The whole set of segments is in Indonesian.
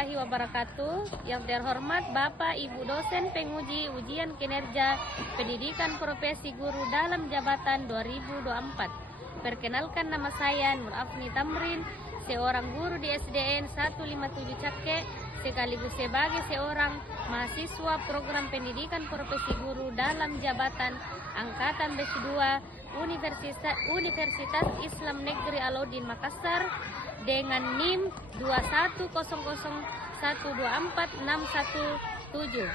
warahmatullahi wabarakatuh. Yang terhormat Bapak Ibu dosen penguji ujian kinerja pendidikan profesi guru dalam jabatan 2024. Perkenalkan, nama saya Nur Afni Tamrin, seorang guru di SDN 157 Cakke, sekaligus sebagai seorang mahasiswa program pendidikan profesi guru dalam jabatan angkatan B2 Universitas Islam Negeri Alauddin Makassar dengan NIM 21001246117.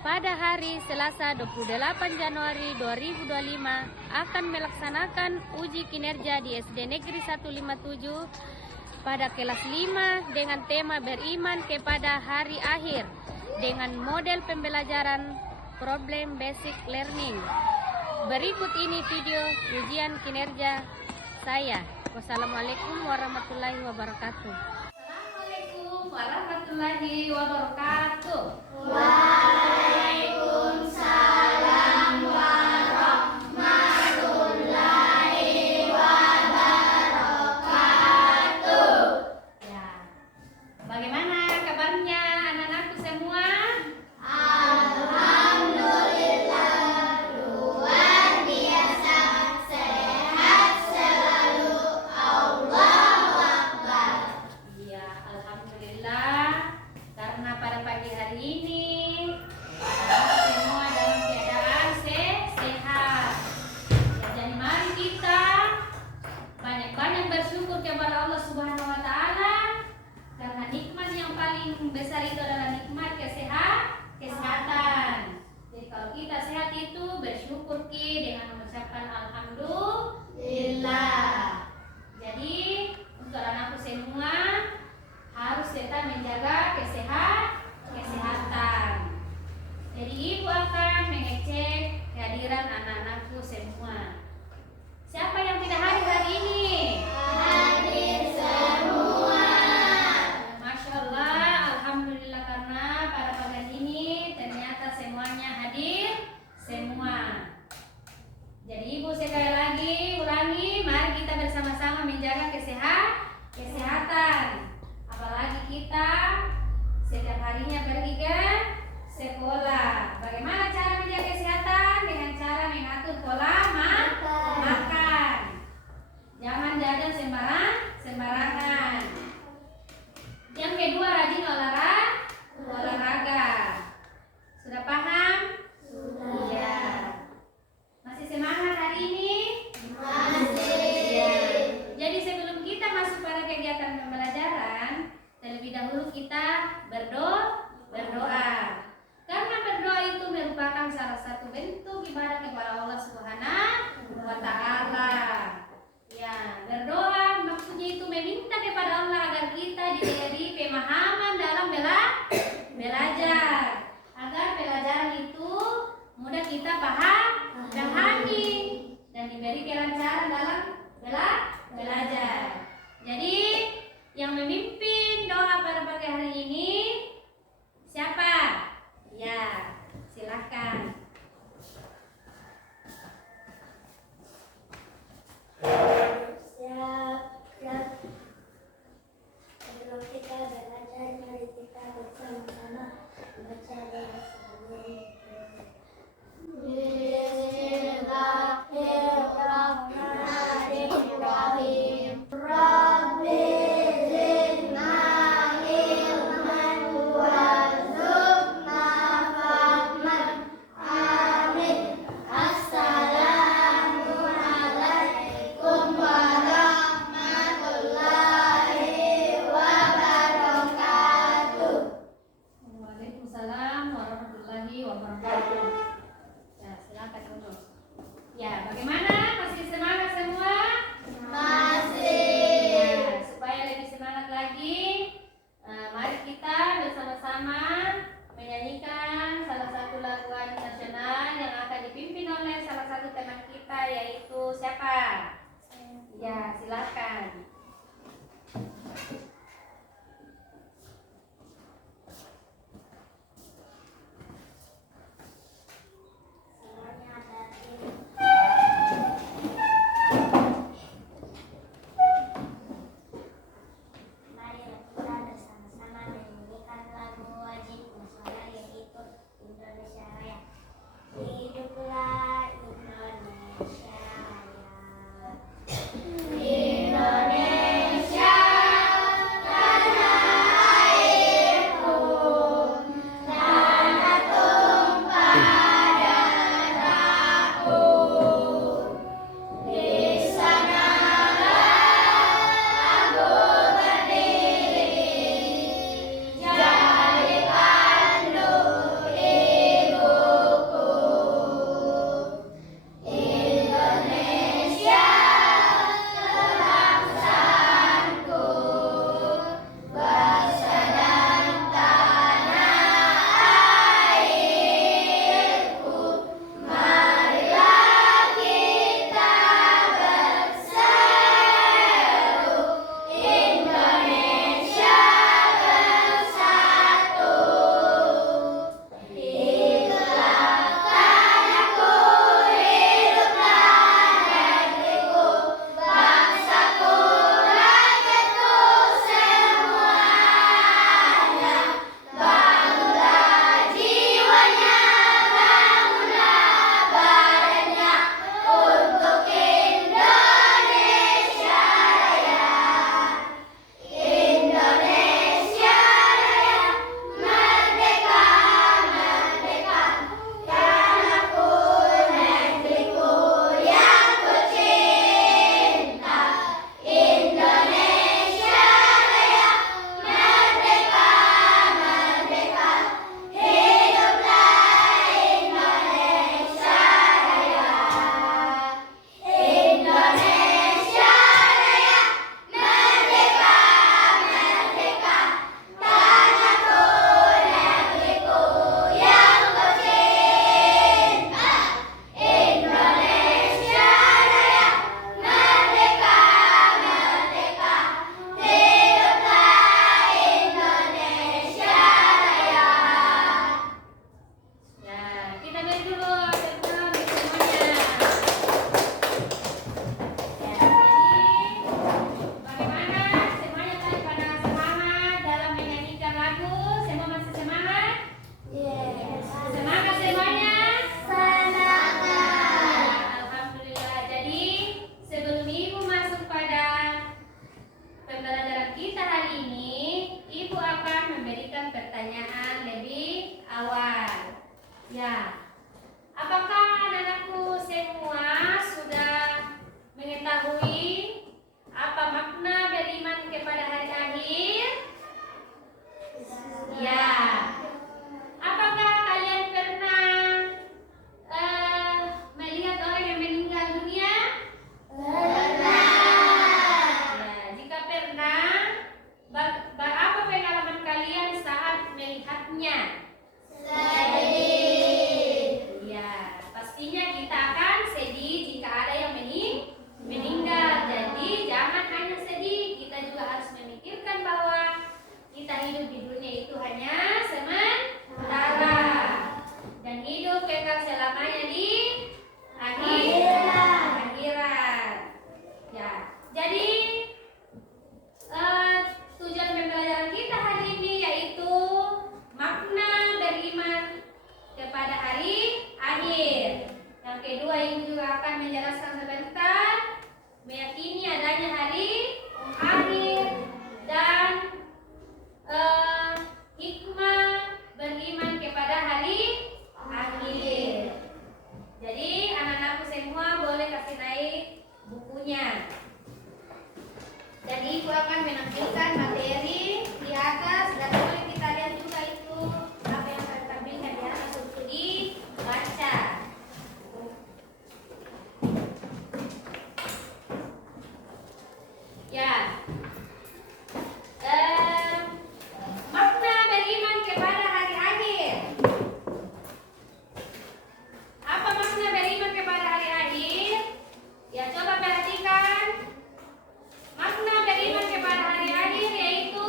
Pada hari Selasa 28 Januari 2025 akan melaksanakan uji kinerja di SD Negeri 157 pada kelas 5 dengan tema beriman kepada hari akhir dengan model pembelajaran problem basic learning. Berikut ini video ujian kinerja saya. Wassalamualaikum warahmatullahi wabarakatuh. Assalamualaikum warahmatullahi wabarakatuh. Waalaikumsalam warahmatullahi wabarakatuh. Ya, bagaimana kabarnya anak-anakku semua? Besar itu adalah nikmat kesehatan. Jadi kalau kita sehat itu bersyukur dengan mengucapkan alhamdulillah. Jadi untuk anakku semua harus tetap menjaga kesehatan. Jadi ibu akan mengecek kehadiran anak-anakku semua. Siapa yang tidak hadir hari ini? Hadir semua. Masya Allah. Alhamdulillah, karena pada pagi ini ternyata semuanya hadir semua. Jadi ibu sekali lagi ulangi, mari kita bersama-sama menjaga kesehatan. Apalagi kita setiap harinya pergi ke sekolah. Bagaimana cara menjaga kesehatan? Dengan cara mengatur pola makan. Jangan jajan sembarangan. Yang kedua, rajin olahraga. Sudah paham? Sudah. Iya. Masih semangat hari ini? Masih. Iya. Jadi sebelum kita masuk pada kegiatan pembelajaran, terlebih dahulu kita berdoa. Karena berdoa itu merupakan salah satu bentuk ibadah kepada Allah Subhanahu wa Ta'ala. Ya, berdoa maksudnya itu meminta kepada Allah agar kita diberi pemahaman dalam belajar, agar pelajaran itu mudah kita pahami dan diberi kelancaran dalam belajar. Jadi yang memimpin doa pada pagi hari ini siapa? Ya, silahkan. Sebelum kita belajar, mari kita bersama-sama baca doa sebelum. Bismillahirrahmanirrahim. Rabbi zidna ilman warzuqna fahman. Amin. Assalamu alaikum warahmatullahi wabarakatuh. Waalaikumsalam warahmatullahi wabarakatuh. Ya, silakan dulu. Ya, bagaimana? Masih semangat semua? Masih. Ya, supaya lebih semangat lagi, mari kita bersama-sama menyanyikan salah satu lagu nasional yang akan dipimpin oleh salah satu teman kita, yaitu siapa? Ya, silakan. Semuanya ada di mari kita bersama-sama menyanyikan akan menampilkan materi di atas dan boleh kita lihat juga itu apa yang akan ditampilkan di atas untuk dibaca. Ya. Makna beriman kepada hari akhir. Apa makna beriman kepada hari akhir? Ya, coba perhatikan. Makna beriman kepada hari akhir yaitu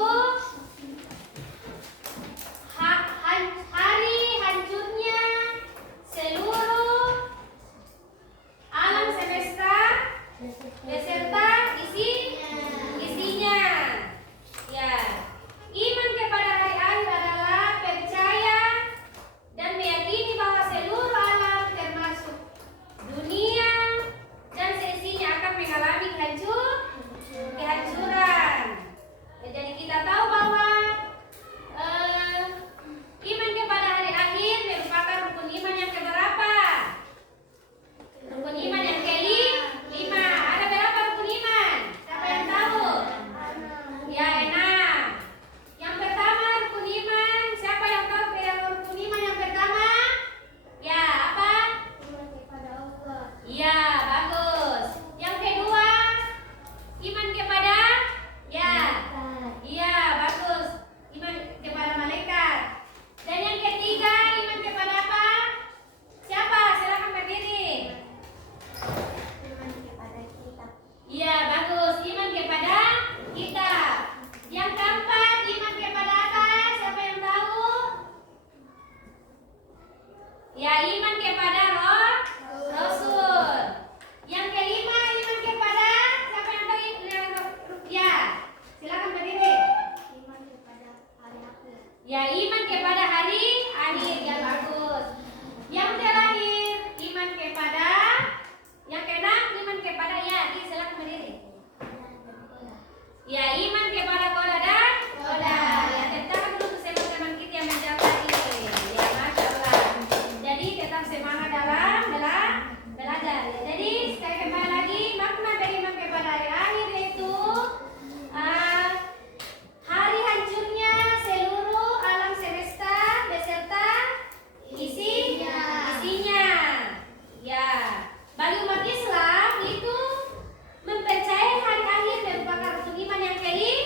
hari hancurnya seluruh alam semesta beserta isinya. Ya, iman kepada hari akhir adalah percaya dan meyakini bahwa seluruh alam termasuk dunia dan seisinya akan mengalami kehancuran. Jadi kita tahu bahwa iman kepada hari akhir merupakan rukun iman yang keberapa? Rukun iman yang kelima. Ada berapa rukun iman? Siapa yang tahu? Ya, 6. Yang pertama rukun iman. Siapa yang tahu rukun iman yang pertama? Ya, apa? Iman kepada Allah. Ya, bagus. Yang kedua, iman kepada? Ya. Iya, bagus. Iman kepada malaikat. Dan yang ketiga, iman kepada apa? Siapa? Silakan berdiri. Iman kepada kitab. Iya, bagus. Iman kepada kitab. Yang keempat, iman kepada apa? Siapa yang tahu? Ya, iman kepada Rasul. Yang kelima, iman kepada siapa yang tahu? Ya, silakan berdiri. Iman kepada hari akhir. Ya, iman kepada hari akhir. Ya, bagus. Yang terakhir, iman kepada yang keenam, iman kepada ya, silakan berdiri. Ya, iman kepada qada dan qadar. Ya, tetap dulu teman-teman kita yang menjawab tadi. Ya, Masya Allah. Jadi tetap semangat dalam belajar. Jadi saya kembali lagi, makna beriman kepada hari akhir yaitu hari hancurnya seluruh alam semesta beserta isinya. Ya, bagi umat Islam itu mempercayai hari akhir merupakan rukun iman yang kelima.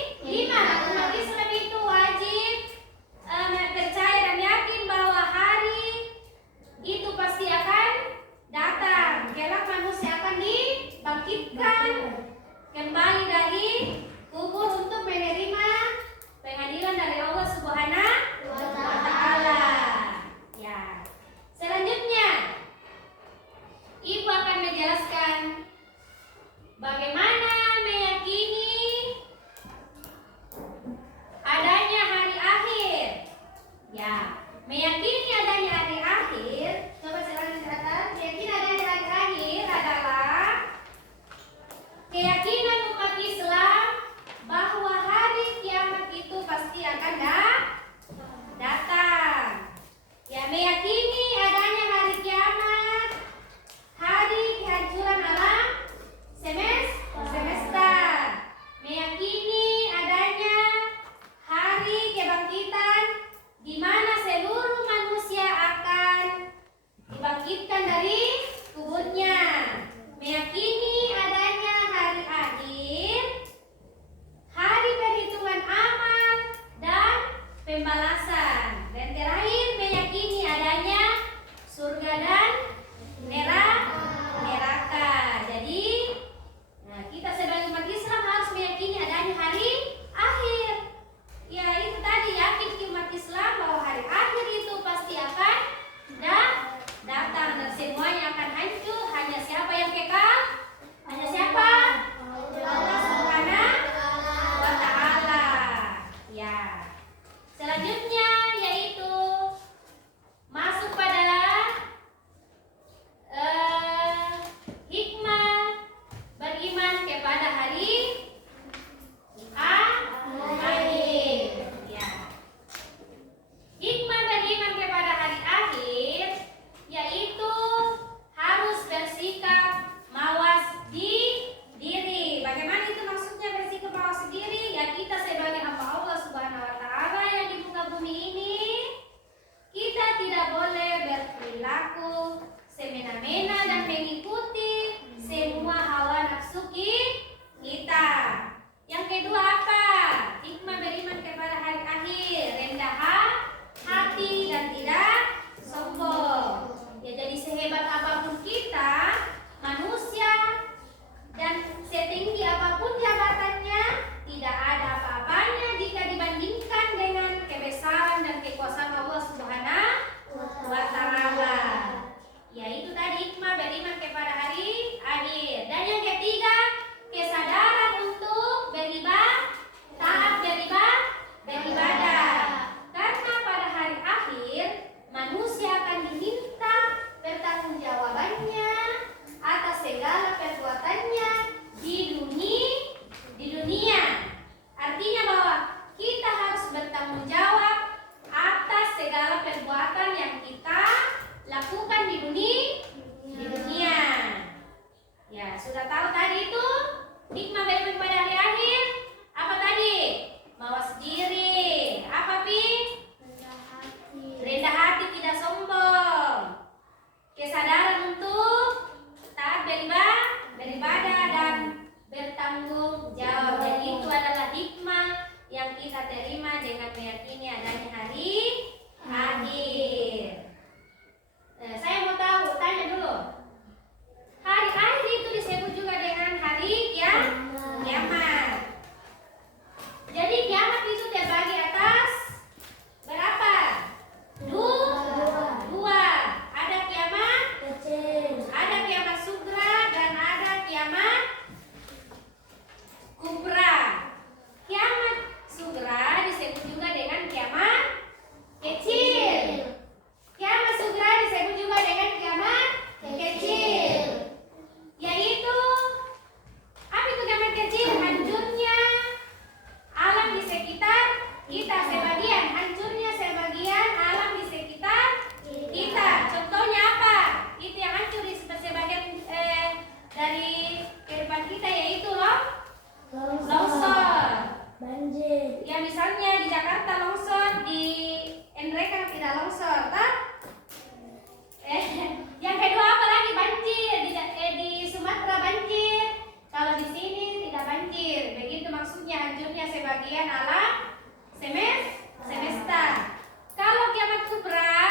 sebagian alam semesta. Kalau kiamat kubra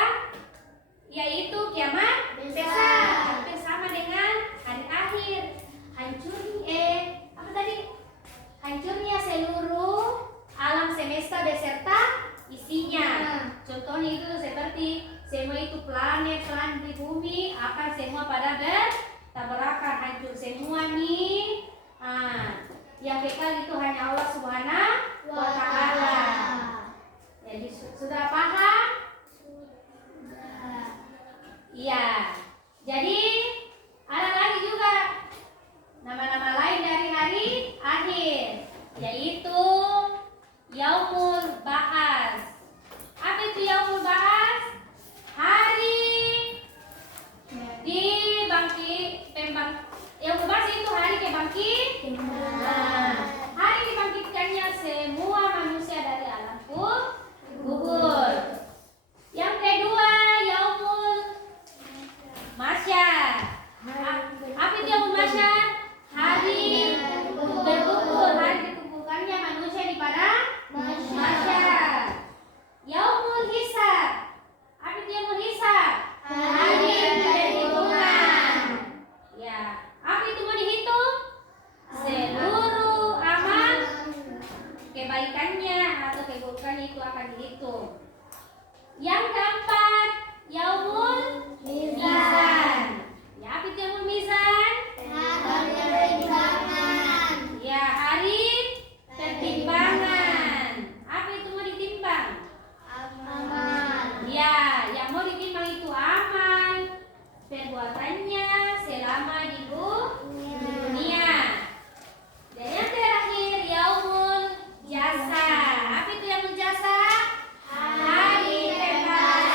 yaitu kiamat besar, hampir sama dengan hari akhir. Hancurnya seluruh alam semesta beserta isinya. Contohnya itu seperti semua itu planet di bumi akan semua pada bertabrakan, hancur semua nih. Yang kekal itu hanya Allah Subhanahu wa Ta'ala. Jadi sudah paham? Iya. Jadi ada lagi juga nama-nama lain dari hari akhir, yaitu Yaumul Ba'ats. Apa itu Yaumul Ba'ats? Hari Yaumul Ba'ats itu hari hari dibangkitkannya semua manusia dari alam kubur. Yang kedua Yaumul Mahsyar. Apa itu Yaumul Mahsyar? Hari berkumpul, hari dikumpulkannya manusia di padang mahsyar. Yaumul Hisab. Apa itu Yaumul Hisab? Hari perhitungan. Ya, apa itu mau dihitung? Seluruh amal kebaikannya atau keburukannya itu akan dihitung. Yang keempat, Yaumul Mizan. Ya, apa itu Yaumul Mizan? Ya, hari pertimbangan. Apa itu mau ditimbang? Ya, yang mau ditimbang itu amal perbuatannya selama di dunia. Dan yang terakhir Yaumul Jasa. Apa itu Yaumul Jasa? Hari pembalasan.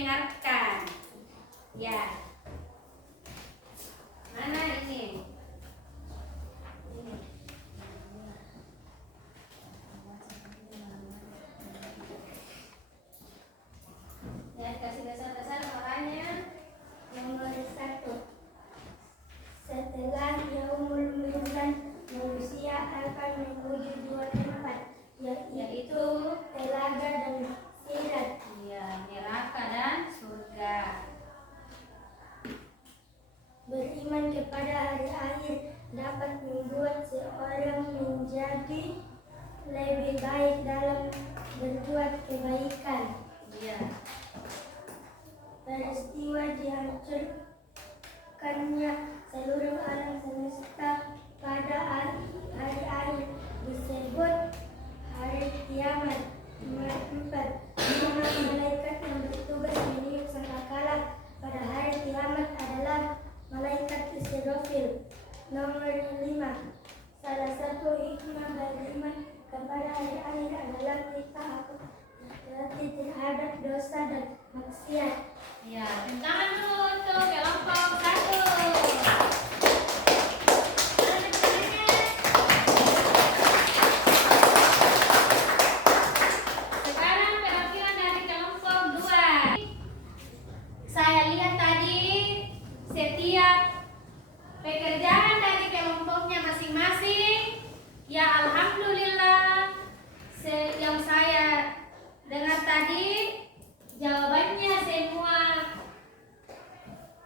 mendengarkan. Ya. Mana ini? Ini. Ya, kasih dasar-dasar orangnya. Nomor 1. Setelah Yaumul Mizan, manusia akan menuju dua tempat, yaitu telaga dan sirat. Ya, neraka dan surga. Beriman kepada hari akhir dapat membuat seorang menjadi lebih baik dalam berbuat kebaikan. Ya. Peristiwa dihancurkannya seluruh alam semesta pada hari akhir disebut hari kiamat. Nomor 4. Nama malaikat yang bertugas meniup sangkakala pada hari kiamat adalah malaikat Israfil. Nomor 5. Salah satu hikmah beriman kepada hari akhir adalah kita hati terhadap dosa dan maksiat. Ya, tangan dulu untuk kelompok 1. Sekarang perwakilan dari kelompok 2. Saya lihat tadi setiap pekerjaan dari kelompoknya masing-masing. Ya, alhamdulillah yang saya dengar tadi jawabannya semua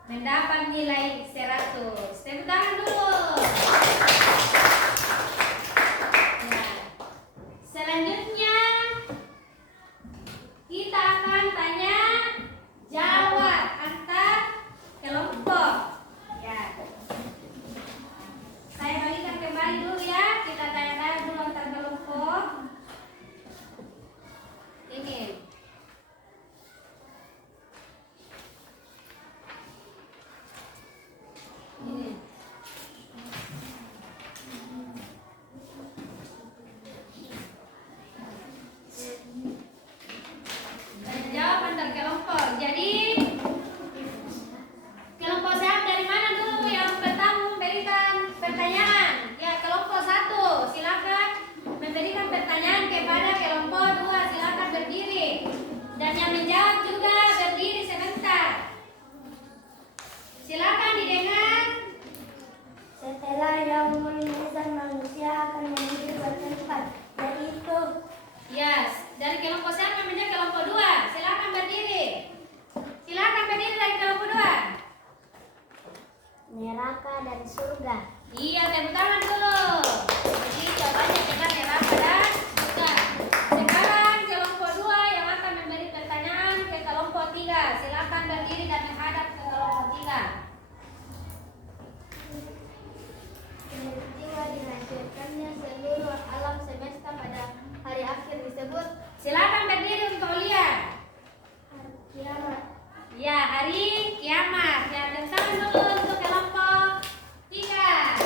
mendapat nilai 100. Tepuk tangan dulu. Ya. Selanjutnya kita akan tanya jawab antar kelompok. Ya. Saya balikan kembali dulu ya. Kita tanya dulu antar kelompok. Ini. Jawab antar kelompok. Jadi kelompok saya dari mana dulu yang pertama memberikan pertanyaan? Ya, kelompok 1 silakan memberikan pertanyaan kepada kelompok 2. Silakan berdiri. Dan yang menjawab juga berdiri sebentar. Silakan didengar. Setelah Yaumul Mizan, manusia akan menuju dua tempat, yaitu Yes, dari kelompok siapa menjadi kelompok 2? Silakan berdiri. Silakan berdiri dari kelompok 2. neraka dan surga. Iya, tepuk tangan dulu. Jadi jawabannya benar neraka dan surga. Sekarang kelompok 2 yang akan memberi pertanyaan ke kelompok 3. Silakan berdiri dan menghadap ke kelompok 3. Peristiwa dihancurkannya seluruh alam semesta pada hari akhir disebut Silakan berdiri untuk lihat. hari kiamat. Ya, hari kiamat. Ya, tepuk tangan dulu untuk kelompok 3.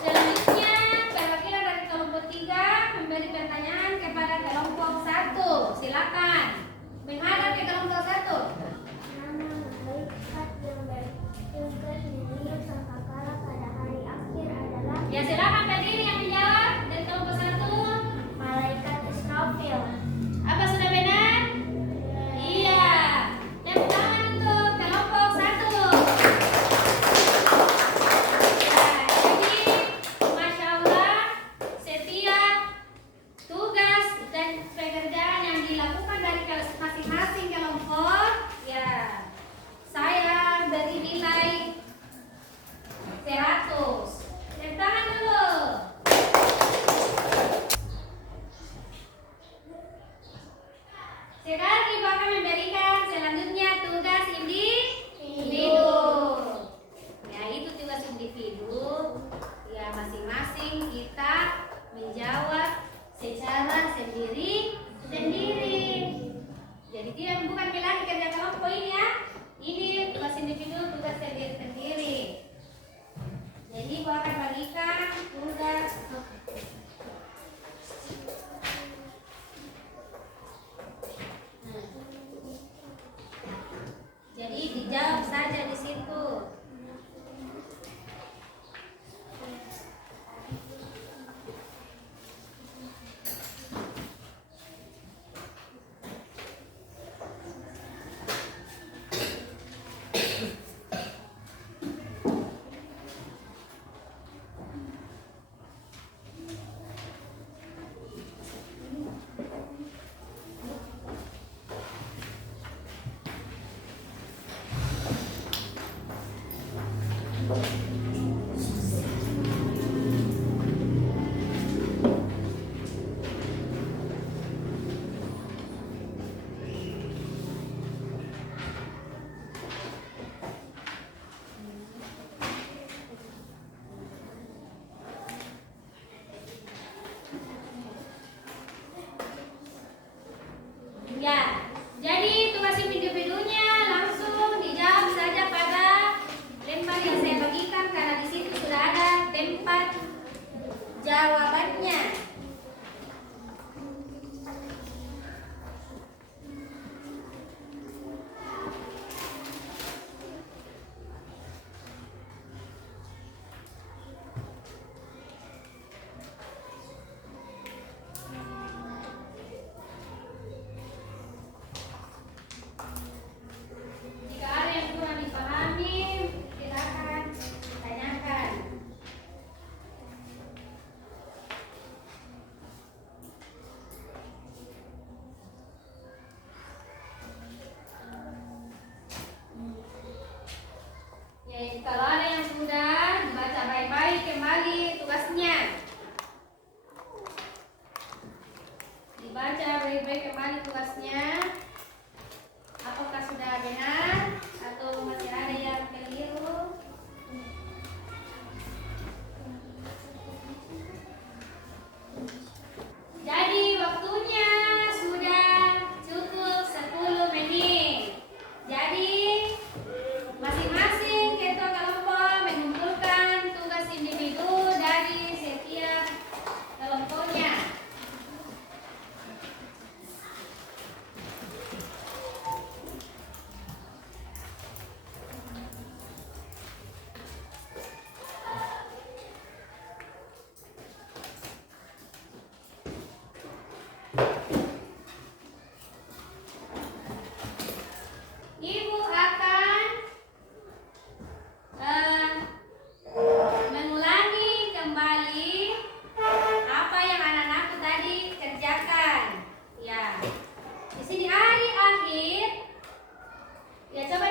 Selanjutnya, perwakilan dari kelompok 3 memberi pertanyaan kepada kelompok 1. Silakan menghadap ke kelompok 1. Nama malaikat yang bertugas meniup sangkakala pada hari akhir adalah Ya, silakan berdiri yang menjawab dari kelompok 1. malaikat Israfil. Apa sudah benar? Iya. Tepuk tangan untuk kelompok 1. Ya, jadi Masya Allah, setiap tugas dan pekerjaan yang dilakukan dari masing-masing kelompok, ya saya beri nilai 100. Tepuk tangan dulu. Sekarang Ibu akan memberikan selanjutnya tugas individu. Ya, itu tugas individu. Ya, masing-masing kita menjawab secara sendiri-sendiri. Jadi bukan bilang kerja kelompok ini ya. Ini tugas individu, tugas sendiri-sendiri. Jadi Ibu akan bagikan tugas. Jadi tugas individunya langsung dijawab saja pada lembar yang saya bagikan karena di situ sudah ada tempat jawabannya. Jika ada yang kurang dipahami, silakan tanyakan. Ya, kalau ada yang sudah dibaca baik-baik kembali tugasnya. Dibaca baik-baik kembali tugasnya. Apakah sudah benar atau masih ada yang keliru? Jadi waktunya sudah cukup 10 menit. Jadi masing-masing ketua kelompok mengumpulkan tugas individu dari setiap kelompoknya. Ibu akan mengulangi kembali apa yang anak-anakku tadi kerjakan. Ya, di sini hari akhir. Ya, coba